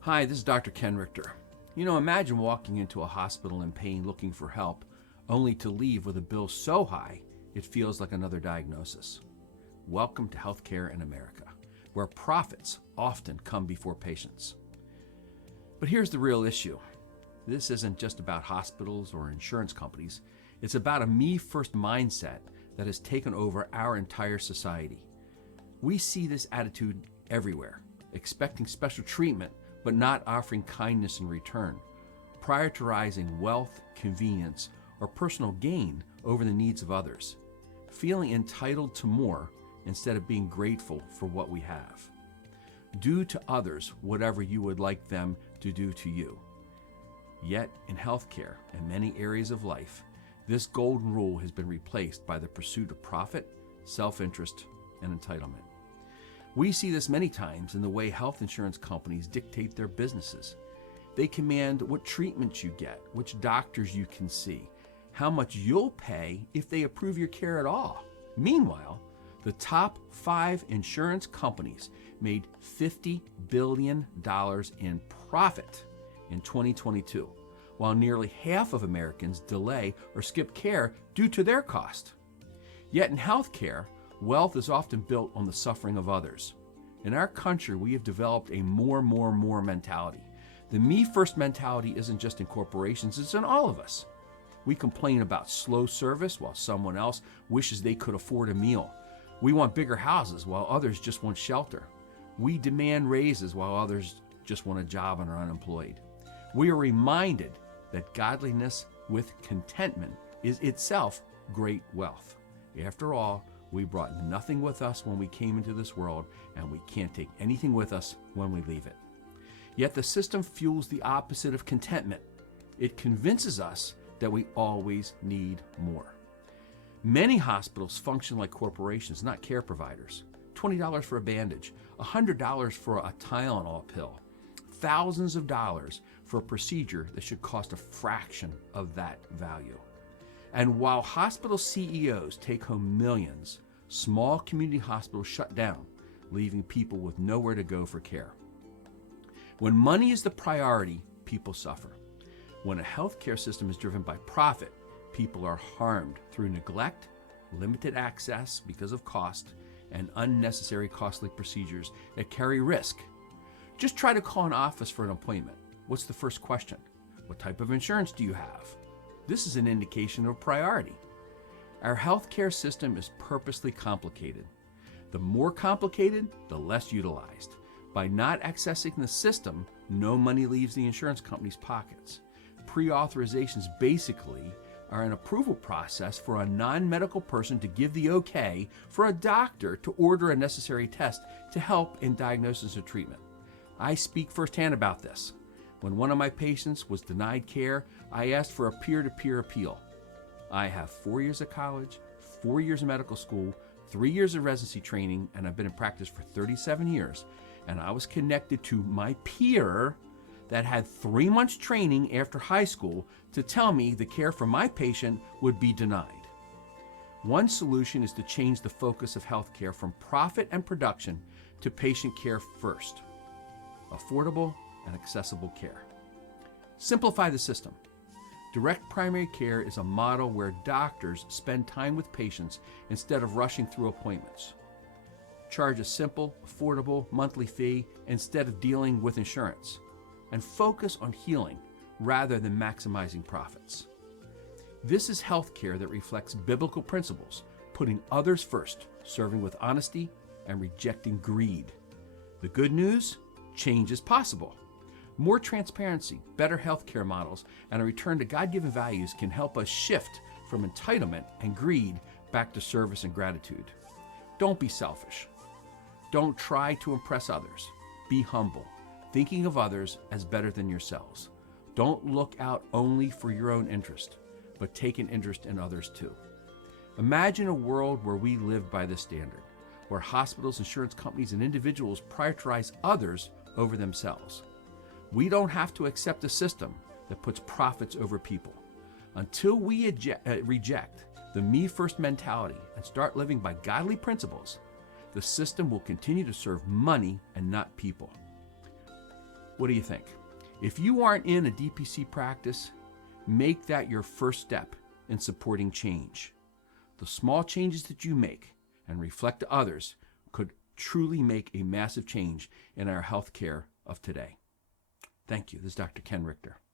Hi, this is Dr. Ken Richter. Imagine walking into a hospital in pain looking for help, only to leave with a bill so high it feels like another diagnosis. Welcome to healthcare in America, where profits often come before patients. But here's the real issue. This isn't just about hospitals or insurance companies. It's about a me-first mindset that has taken over our entire society. We see this attitude everywhere, expecting special treatment but not offering kindness in return, prioritizing wealth, convenience, or personal gain over the needs of others, feeling entitled to more instead of being grateful for what we have. Do to others whatever you would like them to do to you. Yet, in healthcare and many areas of life, this golden rule has been replaced by the pursuit of profit, self-interest, and entitlement. We see this many times in the way health insurance companies dictate their businesses. They command what treatments you get, which doctors you can see, how much you'll pay if they approve your care at all. Meanwhile, the top 5 insurance companies made $50 billion in profit in 2022, while nearly half of Americans delay or skip care due to their cost. Yet in healthcare, wealth is often built on the suffering of others. In our country, we have developed a more mentality. The me-first mentality isn't just in corporations, it's in all of us. We complain about slow service while someone else wishes they could afford a meal. We want bigger houses while others just want shelter. We demand raises while others just want a job and are unemployed. We are reminded that godliness with contentment is itself great wealth. After all, we brought nothing with us when we came into this world, and we can't take anything with us when we leave it. Yet the system fuels the opposite of contentment. It convinces us that we always need more. Many hospitals function like corporations, not care providers. $20 for a bandage, $100 for a Tylenol pill, thousands of dollars for a procedure that should cost a fraction of that value. And while hospital CEOs take home millions, small community hospitals shut down, leaving people with nowhere to go for care. When money is the priority, people suffer. When a healthcare system is driven by profit, people are harmed through neglect, limited access because of cost, and unnecessary costly procedures that carry risk. Just try to call an office for an appointment. What's the first question? What type of insurance do you have? This is an indication of priority. Our healthcare system is purposely complicated. The more complicated, the less utilized. By not accessing the system, no money leaves the insurance company's pockets. Pre-authorizations basically are an approval process for a non-medical person to give the okay for a doctor to order a necessary test to help in diagnosis or treatment. I speak firsthand about this. When one of my patients was denied care, I asked for a peer-to-peer appeal. I have 4 years of college, 4 years of medical school, 3 years of residency training, and I've been in practice for 37 years. And I was connected to my peer that had 3 months training after high school to tell me the care for my patient would be denied. One solution is to change the focus of healthcare from profit and production to patient care first. Affordable and accessible care. Simplify the system. Direct primary care is a model where doctors spend time with patients instead of rushing through appointments. Charge a simple, affordable monthly fee instead of dealing with insurance. And focus on healing rather than maximizing profits. This is healthcare that reflects biblical principles, putting others first, serving with honesty, and rejecting greed. The good news? Change is possible. More transparency, better healthcare models, and a return to God-given values can help us shift from entitlement and greed back to service and gratitude. Don't be selfish. Don't try to impress others. Be humble, thinking of others as better than yourselves. Don't look out only for your own interest, but take an interest in others too. Imagine a world where we live by this standard, where hospitals, insurance companies, and individuals prioritize others over themselves. We don't have to accept a system that puts profits over people. Until we reject the me-first mentality and start living by godly principles, the system will continue to serve money and not people. What do you think? If you aren't in a DPC practice, make that your first step in supporting change. The small changes that you make and reflect to others could truly make a massive change in our healthcare of today. Thank you. This is Dr. Ken Richter.